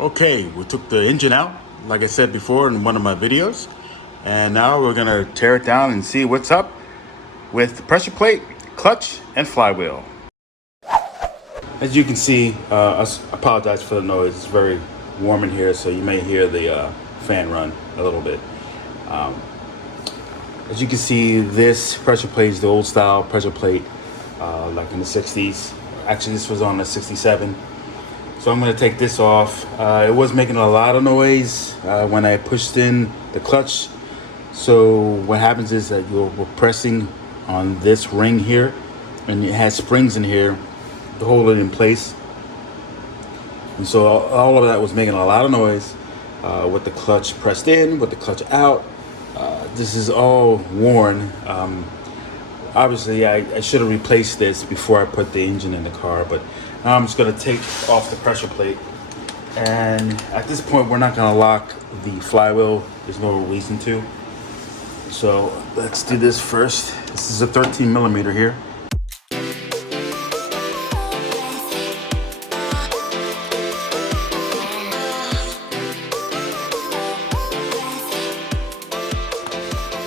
Okay, we took the engine out, like I said before in one of my videos, and now we're gonna tear it down and see what's up with the pressure plate, clutch, and flywheel. As you can see, I apologize for the noise. It's very warm in here, so you may hear the fan run a little bit. As you can see, this pressure plate is the old style pressure plate, like in the 60s. Actually, this was on the 67. So I'm gonna take this off. It was making a lot of noise when I pushed in the clutch. So what happens is that we're pressing on this ring here, and it has springs in here to hold it in place. And so all of that was making a lot of noise with the clutch pressed in, with the clutch out. This is all worn. Obviously, I should have replaced this before I put the engine in the car, but now I'm just gonna take off the pressure plate. And at this point, we're not gonna lock the flywheel. There's no reason to. So let's do this first. This is a 13 millimeter here.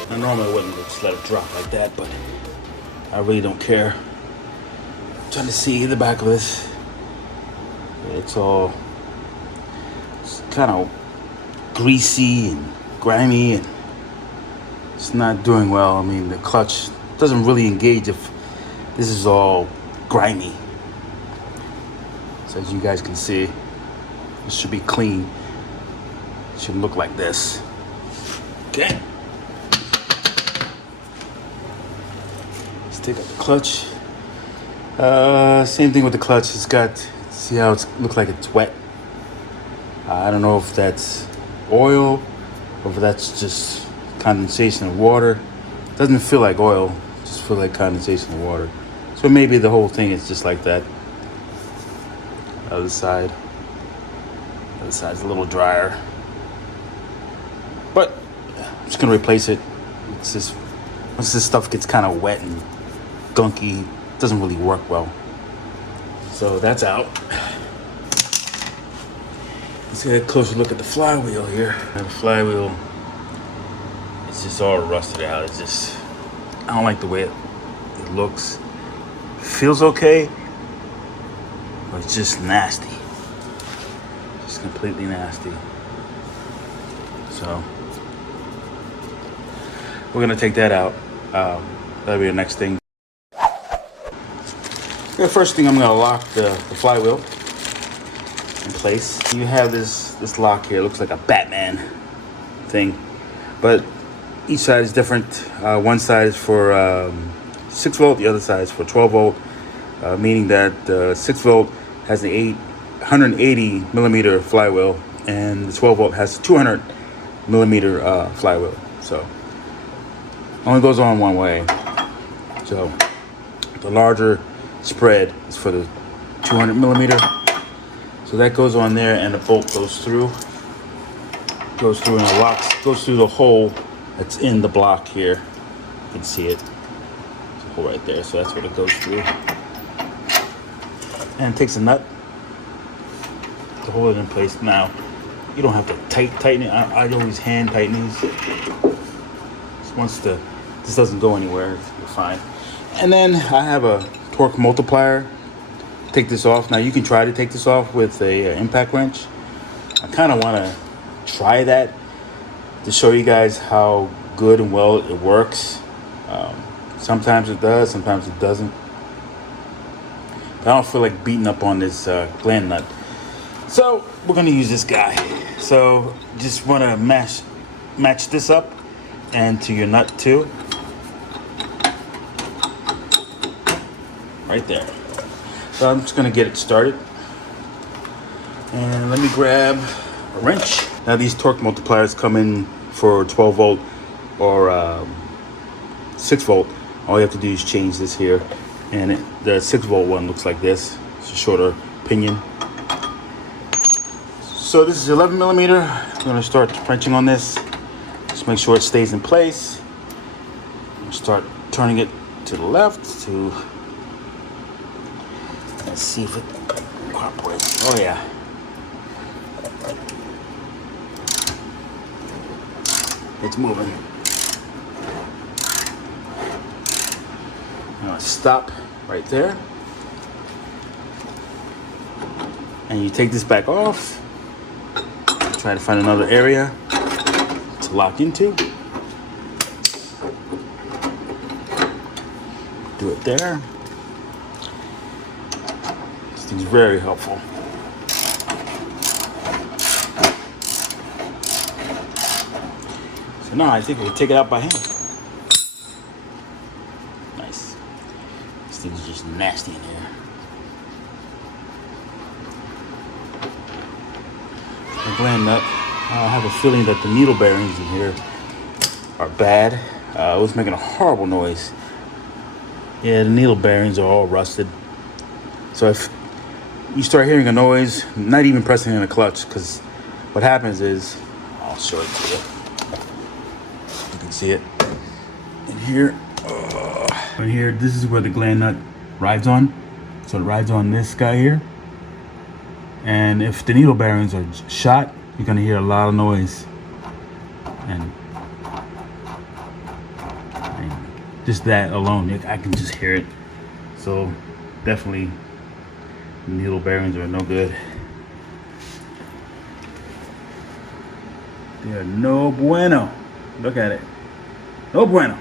I normally wouldn't just let it drop like that, but I really don't care. I'm trying to see the back of this. It's kind of greasy and grimy, and it's not doing well. I mean, the clutch doesn't really engage if this is all grimy. So as you guys can see, it should be clean. It should look like this. Okay. Let's take out the clutch. Same thing with the clutch. It's got, see how it looks like it's wet. I don't know if that's oil or if that's just condensation of water. It doesn't feel like oil, it just feels like condensation of water. So maybe the whole thing is just like that. Other side. Other side's a little drier. But I'm just gonna replace it. It's just, once this stuff gets kind of wet and gunky, it doesn't really work well. So that's out. Let's get a closer look at the flywheel here. The flywheel, it's just all rusted out. It's just, I don't like the way it looks. Feels okay, but it's just nasty. Just completely nasty. So we're gonna take that out. That'll be the next thing. The first thing, I'm gonna lock the flywheel in place. You have this lock here. It looks like a Batman thing, but each side is different. One side is for 6 volt, the other side is for 12 volt, meaning that 6 volt has an 180 millimeter flywheel, and the 12 volt has a 200 millimeter flywheel. So only goes on one way. So the larger spread is for the 200 millimeter. So that goes on there, and the bolt goes through and it locks, goes through the hole that's in the block here. You can see it. There's a hole right there, so that's what it goes through. And it takes a nut to hold it in place. Now, you don't have to tighten it. I always hand tighten these. So once this doesn't go anywhere, you're fine. And then I have a torque multiplier. Take this off. Now you can try to take this off with a impact wrench. I kind of want to try that to show you guys how good and well it works. Sometimes it does, sometimes it doesn't. But I don't feel like beating up on this gland nut. So we're gonna use this guy. So just want to match this up and to your nut too. Right there. So I'm just gonna get it started. And let me grab a wrench. Now these torque multipliers come in for 12 volt or 6 volt. All you have to do is change this here. And the 6 volt one looks like this. It's a shorter pinion. So this is 11 millimeter. I'm gonna start wrenching on this. Just make sure it stays in place. Start turning it to the left to, let's see if it cooperates. Oh yeah. It's moving. I'm gonna stop right there. And you take this back off. Try to find another area to lock into. Do it there. This thing's very helpful. So now I think we can take it out by hand. Nice. This thing's just nasty in here. The gland nut. I have a feeling that the needle bearings in here are bad. It was making a horrible noise. Yeah, the needle bearings are all rusted. So if you start hearing a noise, not even pressing in the clutch, because what happens is, I'll show it to you. You can see it in here. Right here, this is where the gland nut rides on. So it rides on this guy here. And if the needle bearings are shot, you're gonna hear a lot of noise. And just that alone, I can just hear it. So definitely needle bearings are no good. They are no bueno. Look at it. No bueno. All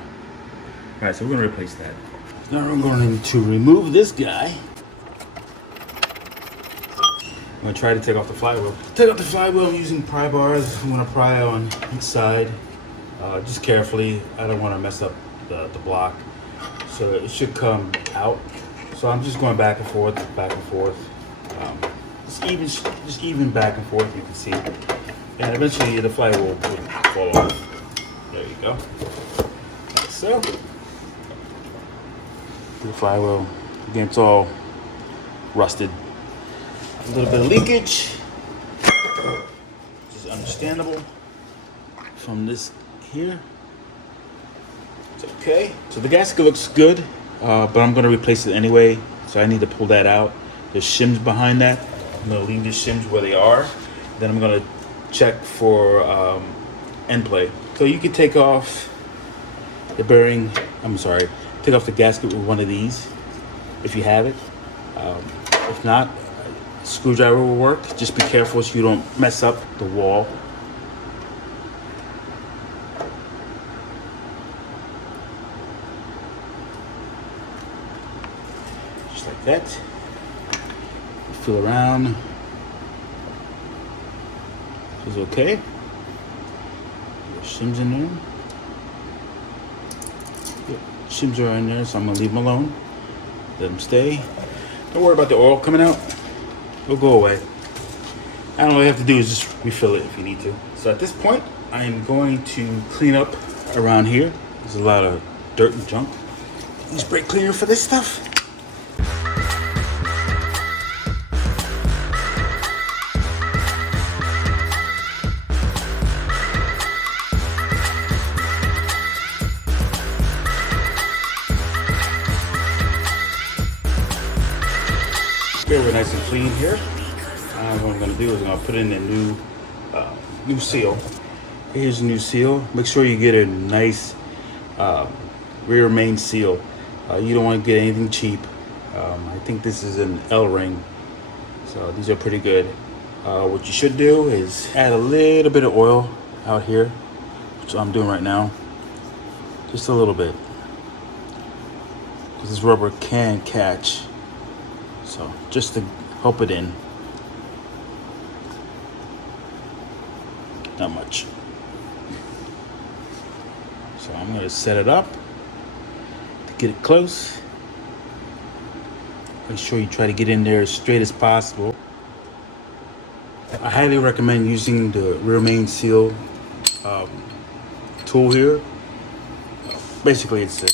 right, so we're gonna replace that. Now I'm going to remove this guy. I'm gonna try to take off the flywheel. Take off the flywheel. I'm using pry bars. I'm gonna pry on each side, just carefully. I don't want to mess up the block, so it should come out. So I'm just going back and forth, just even back and forth. You can see, and eventually the flywheel will fall off. There you go. Like so. The flywheel, again, it's all rusted. A little bit of leakage, which is understandable from this here. It's okay. So the gasket looks good, but I'm going to replace it anyway. So I need to pull that out. There's shims behind that. I'm going to leave the shims where they are. Then I'm going to check for end play. So you can take off the bearing. Take off the gasket with one of these if you have it. If not, screwdriver will work. Just be careful so you don't mess up the wall. Just like that. Feel around. This is okay. There's shims in there. Yep. Shims are in there, so I'm gonna leave them alone. Let them stay. Don't worry about the oil coming out. It'll go away. And all you have to do is just refill it if you need to. So at this point, I am going to clean up around here. There's a lot of dirt and junk. Use brake cleaner for this stuff. We're nice and clean here. What I'm going to do is I'm going to put in a new seal. Here's a new seal. Make sure you get a nice rear main seal. You don't want to get anything cheap. I think this is an L ring, so these are pretty good. What you should do is add a little bit of oil out here, which I'm doing right now. Just a little bit, because this rubber can catch. So just to help it in. Not much. So I'm gonna set it up to get it close. Make sure you try to get in there as straight as possible. I highly recommend using the rear main seal tool here. Basically it's a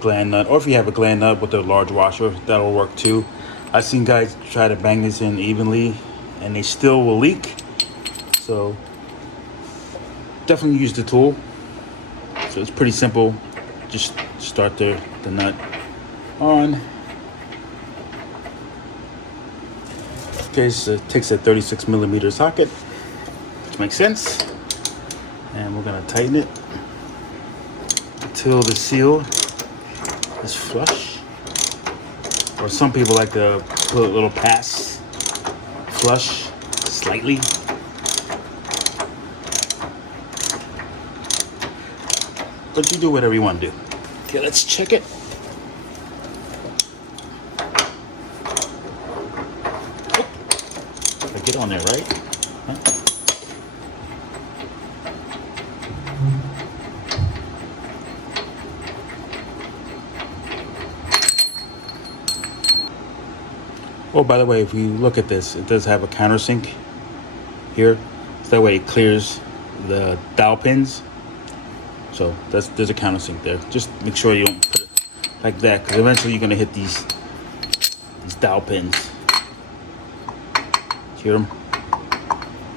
gland nut, or if you have a gland nut with a large washer, that'll work too. I've seen guys try to bang this in evenly and they still will leak. So definitely use the tool. So it's pretty simple. Just start the nut on. Okay, so it takes a 36mm socket, which makes sense. And we're gonna tighten it until the seal is flush. Or some people like to put a little pass flush slightly. But you do whatever you want to do. Okay, let's check it. Oh, I get on there, right? Huh? Oh, by the way, if you look at this, it does have a countersink here. So that way it clears the dowel pins. So there's a countersink there. Just make sure you don't put it like that, because eventually you're gonna hit these dowel pins. Hear them?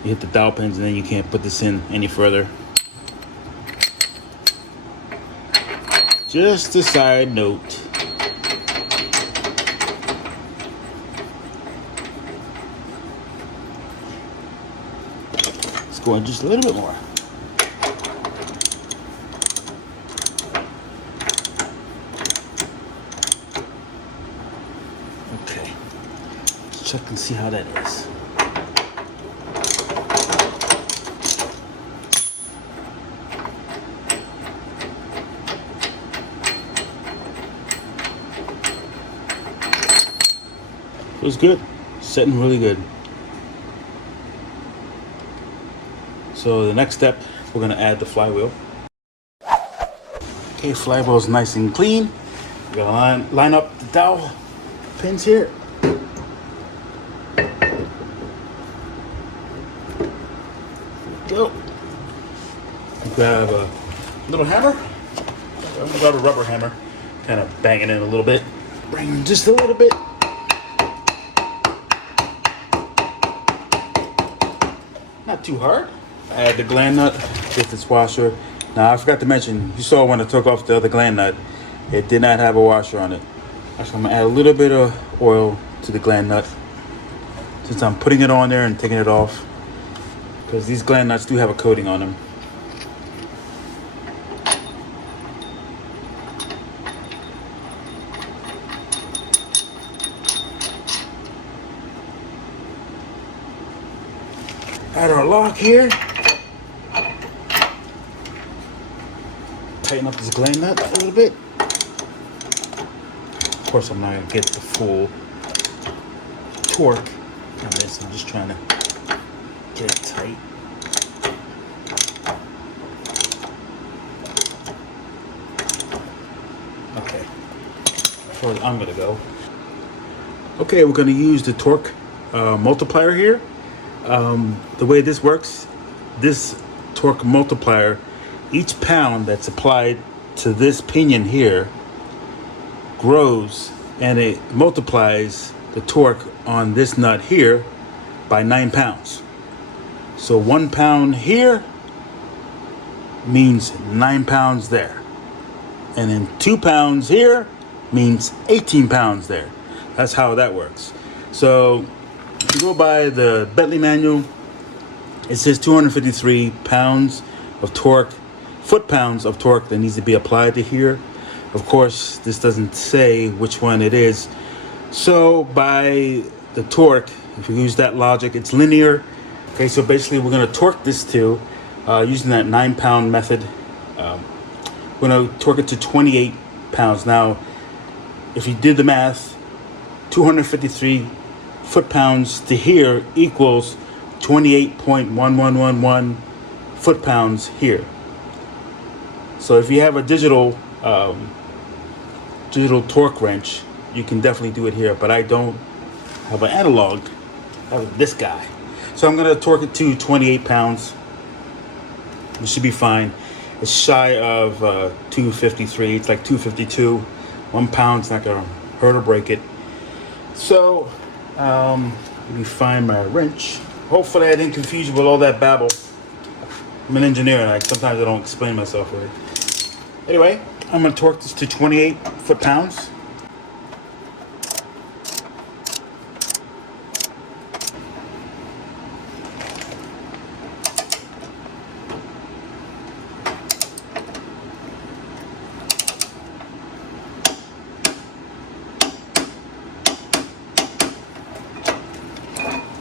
You hit the dowel pins, and then you can't put this in any further. Just a side note. Let's go in just a little bit more. Okay, let's check and see how that is. Feels good, setting really good. So the next step, we're gonna add the flywheel. Okay, flywheel is nice and clean. We're gonna line up the dowel pins here. Go. Grab a little hammer. I'm gonna grab a rubber hammer, kind of bang it in a little bit. Bring it just a little bit. Not too hard. Add the gland nut with its washer. Now I forgot to mention, you saw when I took off the other gland nut, it did not have a washer on it. Actually, I'm gonna add a little bit of oil to the gland nut since I'm putting it on there and taking it off, because these gland nuts do have a coating on them. Add our lock here. Tighten up this gland nut a little bit. Of course, I'm not gonna get the full torque on this. I'm just trying to get it tight. Okay, as far as I'm gonna go. Okay, we're gonna use the torque multiplier here. The way this works, this torque multiplier, each pound that's applied to this pinion here grows, and it multiplies the torque on this nut here by 9 pounds. So 1 pound here means 9 pounds there. And then 2 pounds here means 18 pounds there. That's how that works. So if you go by the Bentley manual, it says 253 pounds of torque, foot-pounds of torque that needs to be applied to here. Of course, this doesn't say which one it is. So by the torque, if you use that logic, it's linear. Okay, so basically we're gonna torque this to, using that 9-pound method, we're gonna torque it to 28 pounds. Now, if you did the math, 253 foot-pounds to here equals 28.1111 foot-pounds here. So if you have a digital torque wrench, you can definitely do it here, but I don't have an analog. I have this guy. So I'm gonna torque it to 28 pounds. It should be fine. It's shy of 253, it's like 252. 1 pound's not gonna hurt or break it. So let me find my wrench. Hopefully I didn't confuse you with all that babble. I'm an engineer and sometimes I don't explain myself right. Anyway, I'm gonna torque this to 28 foot-pounds.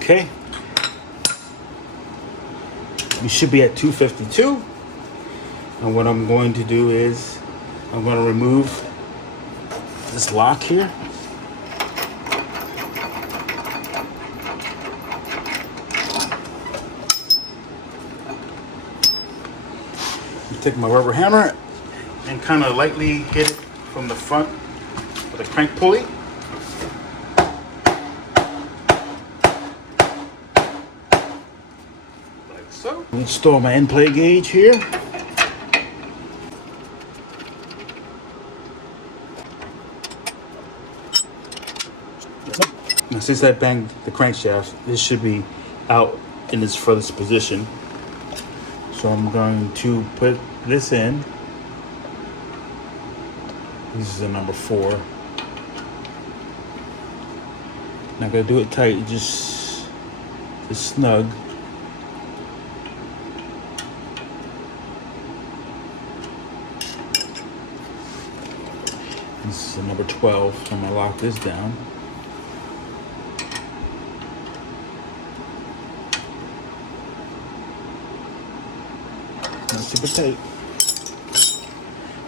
Okay. We should be at 252. And what I'm going to do is I'm going to remove this lock here. Take my rubber hammer and kind of lightly hit it from the front with a crank pulley. Like so. Install my end plate gauge here. Now, since I banged the crankshaft, this should be out in its furthest position. So I'm going to put this in. This is a number 4. Not gonna do it tight, just snug. This is a number 12, so I'm gonna lock this down. Not super tight.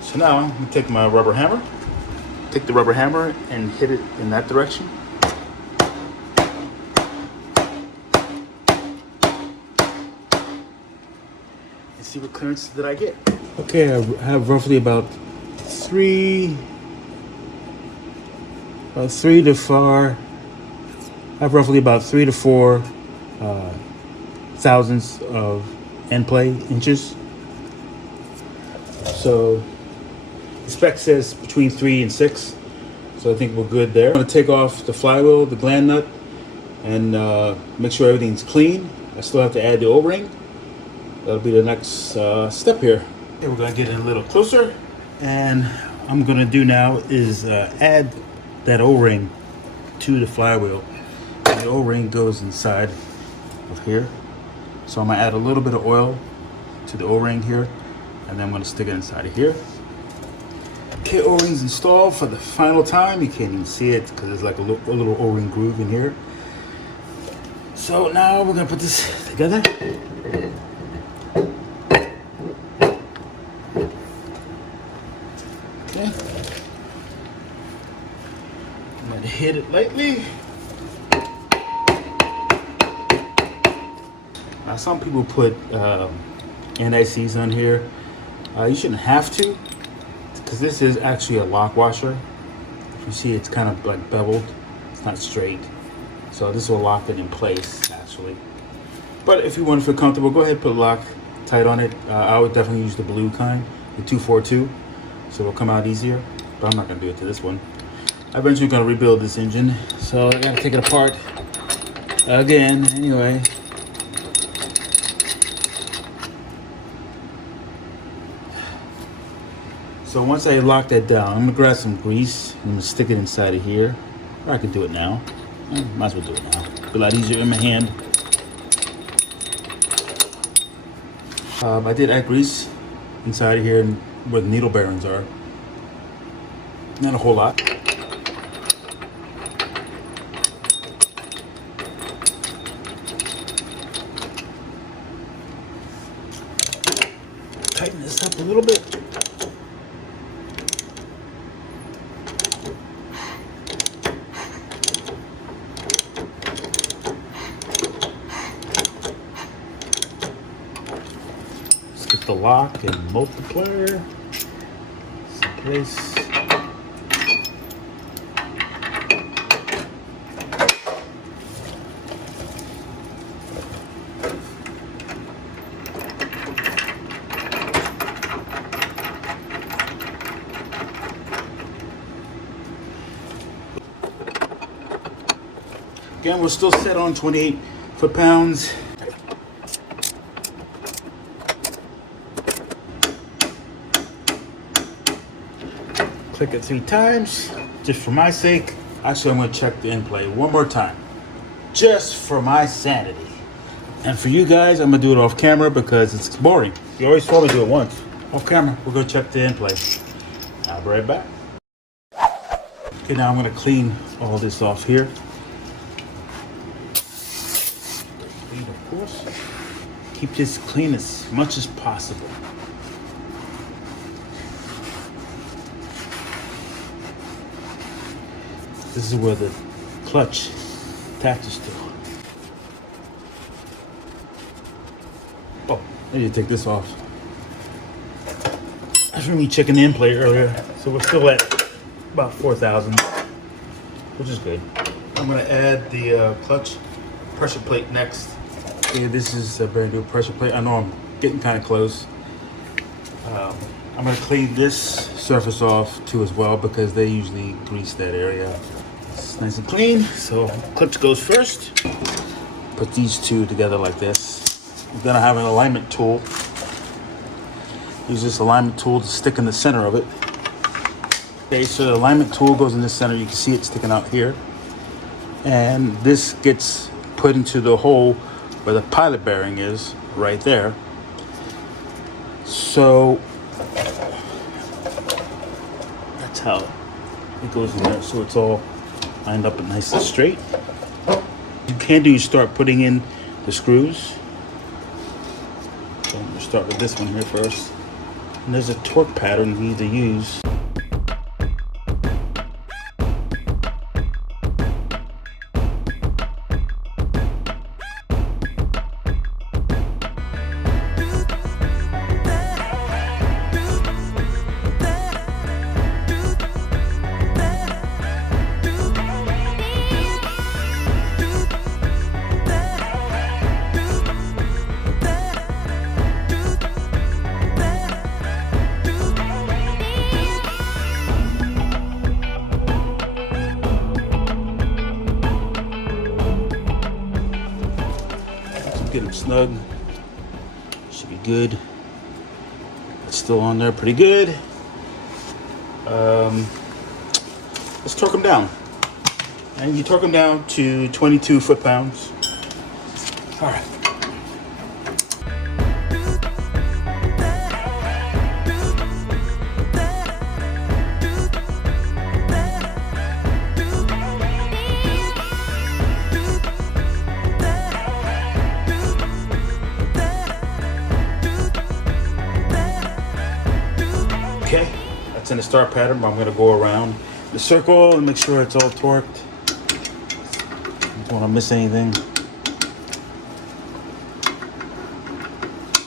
So now I'm gonna take my rubber hammer, take the rubber hammer and hit it in that direction. And see what clearance that I get. Okay, I have roughly about 3 to 4. I have roughly about 3 to 4 thousandths of end play inches. So the spec says between 3 and 6, so I think we're good there. I'm going to take off the flywheel, the gland nut, and make sure everything's clean. I still have to add the O-ring. That'll be the next step here. Okay, we're going to get in a little closer, and I'm going to do now is add that O-ring to the flywheel. And the O-ring goes inside of here, so I'm going to add a little bit of oil to the O-ring here, and then I'm going to stick it inside of here. Okay, O-ring's installed for the final time. You can't even see it because there's like a little O-ring groove in here. So now we're going to put this together. Okay. I'm going to hit it lightly. Now, some people put anti-seize on here. You shouldn't have to, because this is actually a lock washer. If you see, it's kind of like beveled. It's not straight. So this will lock it in place, actually. But if you want to feel comfortable, go ahead and put lock tight on it. I would definitely use the blue kind, the 242, so it'll come out easier. But I'm not going to do it to this one. I'm eventually going to rebuild this engine, so I got to take it apart again. Anyway. So once I lock that down, I'm gonna grab some grease and I'm gonna stick it inside of here. Or I can do it now. Might as well do it now. It's a lot easier in my hand. I did add grease inside of here where the needle bearings are. Not a whole lot. Tighten this up a little bit. The lock and multiplier in place. Again, we're still set on 28 foot-pounds. Click it 3 times, just for my sake. Actually, I'm gonna check the end play one more time, just for my sanity. And for you guys, I'm gonna do it off camera because it's boring. You always told me to do it once. Off camera, we're gonna check the end play. I'll be right back. Okay, now I'm gonna clean all this off here. keep this clean as much as possible. This is where the clutch attaches to. Oh, I need to take this off. That's from me checking the in plate earlier, so we're still at about 4,000, which is good. I'm gonna add the clutch pressure plate next. Yeah, this is a brand new pressure plate. I know I'm getting kind of close. I'm gonna clean this surface off too as well, because they usually grease that area. It's nice and clean. So clips goes first. Put these two together like this. Then I have an alignment tool. Use this alignment tool to stick in the center of it. Okay, so the alignment tool goes in the center. You can see it sticking out here. And this gets put into the hole where the pilot bearing is, right there. So that's how it goes in there. So it's all lined up and nice and straight. You can do is start putting in the screws. So I'm gonna start with this one here first. And there's a torque pattern you need to use. Get them snug. Should be good. It's still on there pretty good. Let's torque them down. And you torque them down to 22 foot-pounds. All right. Okay, that's in the start pattern, but I'm gonna go around the circle and make sure it's all torqued. Don't wanna miss anything.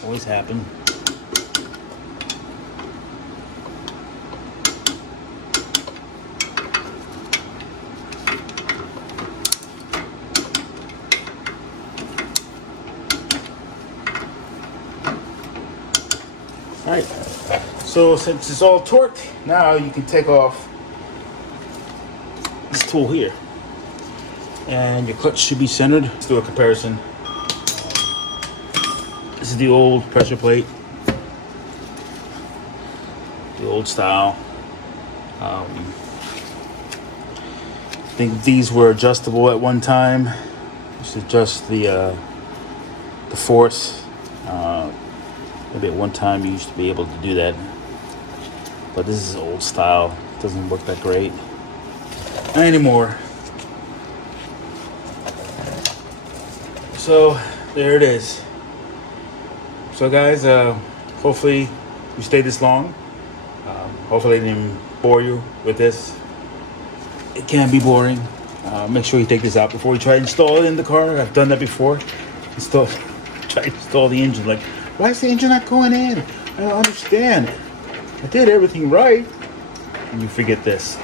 Always happen. All right. So since it's all torqued, now you can take off this tool here. And your clutch should be centered. Let's do a comparison. This is the old pressure plate. The old style. I think these were adjustable at one time. Just adjust the force. Maybe at one time you used to be able to do that. But this is old style. It doesn't work that great. Not anymore. So there it is. So guys, hopefully you stayed this long. Hopefully I didn't bore you with this. It can be boring. Make sure you take this out before you try to install it in the car. I've done that before. Try to install the engine. Like, why is the engine not going in? I don't understand. I did everything right. And you forget this.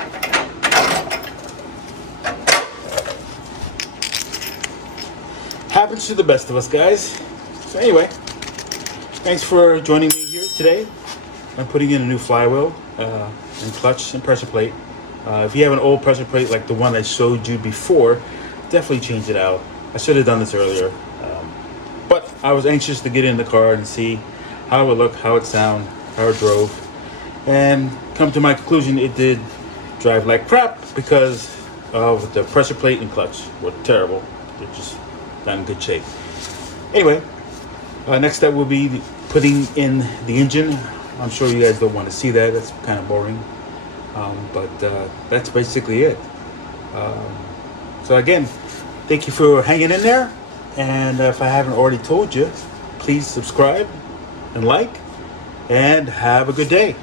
Happens to the best of us, guys. So anyway, thanks for joining me here today. I'm putting in a new flywheel and clutch and pressure plate. If you have an old pressure plate like the one I showed you before, definitely change it out. I should have done this earlier. But I was anxious to get in the car and see how it would look, how it sound, how it drove. And come to my conclusion, it did drive like crap because of the pressure plate and clutch were terrible. They're just not in good shape. Anyway, next step will be putting in the engine. I'm sure you guys don't want to see that. That's kind of boring. But that's basically it. So again, thank you for hanging in there. And if I haven't already told you, please subscribe and like, and have a good day.